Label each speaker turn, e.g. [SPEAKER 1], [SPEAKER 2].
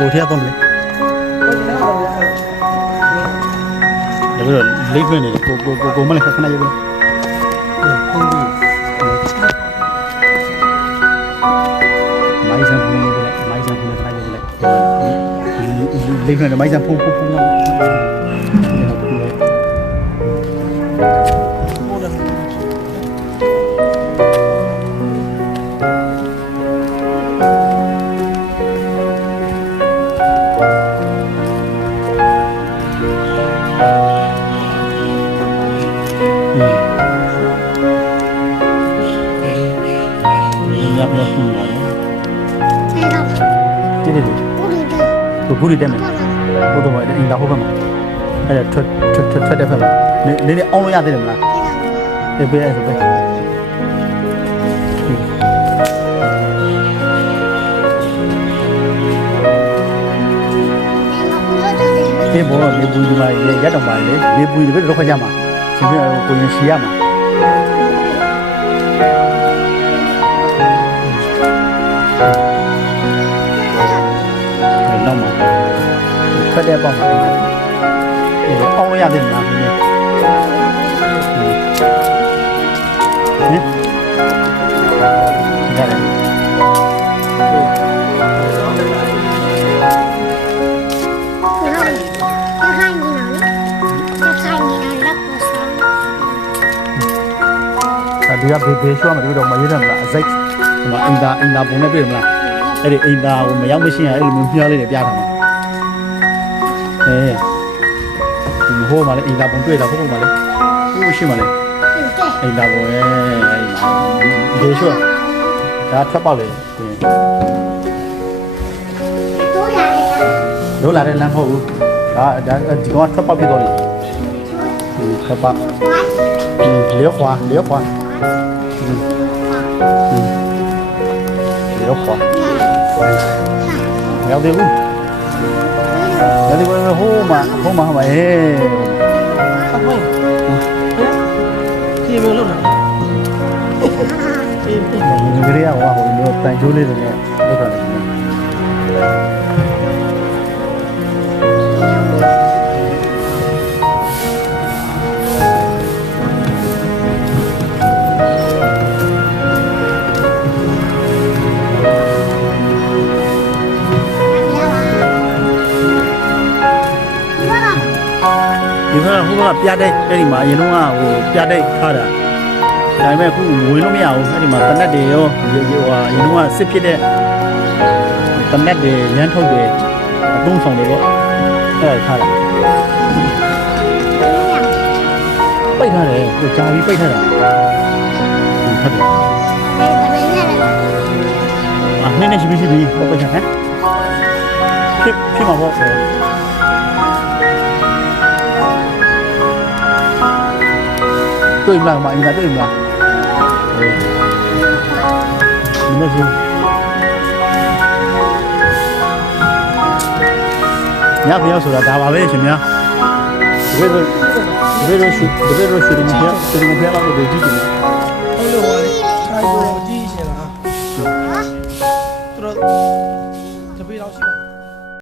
[SPEAKER 1] ကိုထည့်တော့မယ်ဒါပြီးတော့လိမ့်ခွင့်နေတယ်ကိုကိုကိုကိုမလည်းခဏရေးဘူးမိုင်းစံဖုန်းနေတယ်မိုင်းစံဖုန်းခဏရေးလိုက်လိမ့်ခွင့်မိုင်းစံဖုန်းဖုန်းဖုန်း တော့ညညဖုန်းလာတယ်တိတိကိုဂူရီတက်မယ်ဘုဒ္ဓဘာသာအင်္ဂါဟုတ်ပါမအဲ့ဒါထွက်ထွက်ထွက်ထွက်တဲ့ဖက်မှာနေနေအောင်လို့ရသေးတယ်မလားအေးပဲအဲ့ဒါပဲဒီဘောနေပူဒီမှာရက်တော့ပါလေနေပူဒီဘယ်တော့ခကြမှာရှင်ပြကိုရင်ရှီရမှာ တဲ့ပေါ့မှာအေးအောင်လို့ရသေးတယ်မလားဟင်ရတယ်ဒါဒီကဘေဘေရှောမှာတို့တော့မရေးတယ်မလားအစိတ်ဒီမှာအင်တာအင်တာပုံနဲ့တွေ့မလားအဲ့ဒီအင်တာကိုမရောက်မရှင်းရအဲ့လိုမျိုးမျောလေးတွေပြထားမှာ အေးဒီဟိုမှာလည်းအင်တာပုံတွေ့တာဟိုမှာလည်းဟိုရှိမှာလည်းအင်တာပုံရဲ့အဲ့မှာဘေရှောဒါထွက်ပေါက်လေလို့လာတဲ့လမ်းမဟုတ်ဘူးဒါဒါဒီကောင်ထွက်ပေါက်ဖြစ်သွားတယ်ထွက်ပေါက်လျော့ခွာလျော့ခွာလျော့ခွာရောက်သေးဘူးရော က်သေးဘူးဟိုးမှာဟိုးမှာဟိုးမှာအေး
[SPEAKER 2] ဟုတ်ဒီမျိုးလို့လားအေးအေး
[SPEAKER 1] ငရေရဟိုဟိုမျိုးတန်ချိုးလေးတွေနဲ့လောက်တာလေ ဒီဘက်ကဟိုဘက်ကပြတဲ့အဲ့ဒီမှာအရင်တော့ဟိုပြတဲ့ထားတာဒါပေမဲ့အခုဝင်လို့မရဘူးအဲ့ဒီမှာတနက်တွေရောဟိုဟာအရင်တော့စစ်ဖြစ်တဲ့တနက်တွေရမ်းထုတ်တယ်အသုံးဆောင်တွေပေါ့အဲ့ဒါထားတာပိတ်ထားတယ်ဟိုဂျာပြီးပိတ်ထားတာဟုတ်တယ်အာနည်းနည်းရှိပြီရှိပြီဟိုပိတ်ထားဟမ် တွေ့မလားမအင်္ဂါတွေ့မလားဒီနေ့ဆိုညပြောဆိုတာဒါပါပဲရှင်များဒီလိုဒီလိုရှူဒီလိုရှူနေပြရှူနေပြလာလို့ကြည့်ကြည့်
[SPEAKER 2] ဟုတ်လို့ဟောလေဆိုင်ကိုကြ